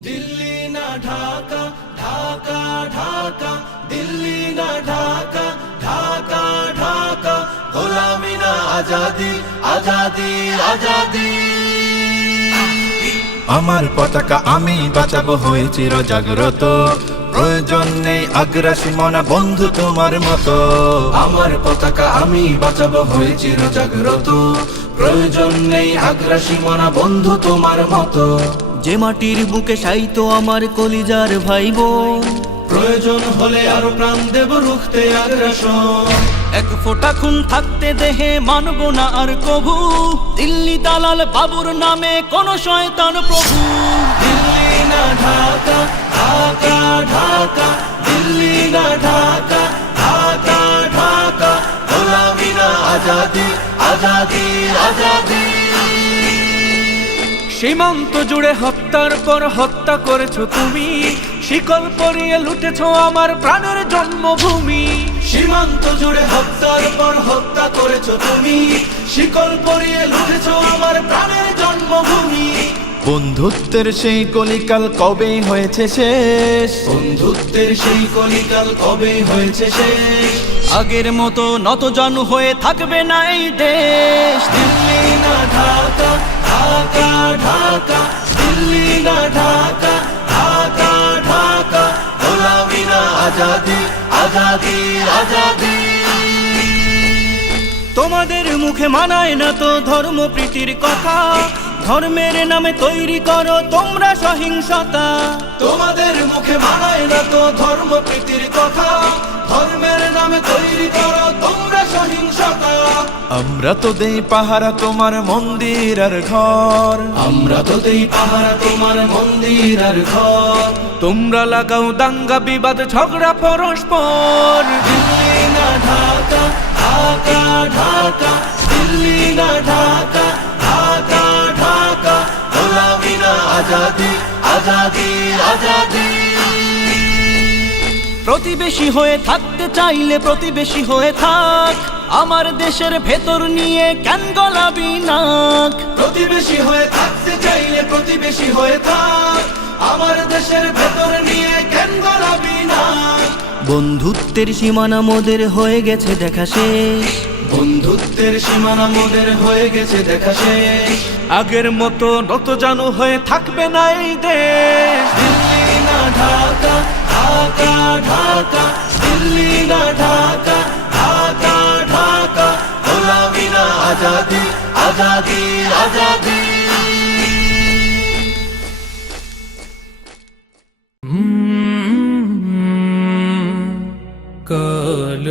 दिल्ली ना ढाका ढाका ढाका दिल्ली ना ढाका ढाका ढाका গোলামি না আজাদি আজাদি আজাদি আমার পতাকা আমি বাঁচাবো হয়ে চির জাগ্রত প্রয়োজন নেই আগ্রাসী মনা বন্ধু তোমার মতো আমার পতাকা আমি বাঁচাবো হয়ে চির জাগ্রত প্রয়োজন নেই আগ্রাসী মনা বন্ধু তোমার মতো যে মাটির বুকে সাইতো আমার কলিজার ভাই বোন প্রয়োজন হলে আরো প্রাণ দেব রুখতে আগ্রাসন এক ফোঁটা খুন থাকতে দেহে মানব না আর কভু দিল্লি দালাল বাবুর নামে কোন শয়তান প্রভু দিল্লি না ঢাকা ঢাকা ঢাকা দিল্লি না ঢাকা ঢাকা ঢাকা গোলামি না আজাদি আজাদি আজাদি সীমান্ত জুড়ে হত্যার পর হত্যা করেছো তুমি শিকল পরিয়ে লুটেছো আমার প্রাণের জন্মভূমি সীমান্ত জুড়ে হত্যার পর হত্যা করেছো তুমি শিকল পরিয়ে লুটেছো আমার প্রাণের জন্মভূমি বন্ধুত্বের সেই কলিকাল কবে হয়েছে শেষ বন্ধুত্বের সেই কলিকাল কবে হয়েছে শেষ আগের মতো নতজানু হয়ে থাকবে না এই দেশ দিল্লি না ঢাকা ঢাকা ঢাকা দিল্লি না ঢাকা ঢাকা ঢাকা গোলামি না আজাদি আজাদি আজাদি তোমাদের মুখে মানায় না তো ধর্ম প্রীতির কথা ধর্মের নামে তৈরি করো তোমরা সহিংসতা তোমাদের মুখে মানায় না তো ধর্ম প্রীতির কথা ধর্মের নামে তৈরি করো তোমরা সহিংসতা আমরা তো দেই পাহারা তোমার মন্দির আর ঘর আমরা তো দেই পাহারা তোমার মন্দির আর ঘর তোমরা লাগাও দাঙ্গা বিবাদ ঝগড়া পরস্পর দিল্লি না ঢাকা ঢাকা ঢাকা দিল্লি না ঢাকা ঢাকা ঢাকা গোলামি না আজাদি আজাদি আজাদি প্রতিবেশী হয়ে থাকতে চাইলে প্রতিবেশী হয়ে থাক আমার দেশের ভেতর নিয়ে কেন গলাবি নাক প্রতিবেশী হয়ে থাকতে চাইলে প্রতিবেশী হয়ে থাক আমার দেশের ভেতর নিয়ে কেন গলাবি না বন্ধুত্বের সীমানা মোদের হয়ে গেছে দেখা শেষ বন্ধুত্বের সীমানা মোদের হয়ে গেছে দেখা শেষ আগের মতো নতজানু হয়ে থাকবে না এই দেশ দিল্লি না ঢাকা ঢাকা ঢাকা দিল্লি না ঢাকা ঢাকা ঢাকা গোলামি না আজাদি আজাদি আজাদি কাল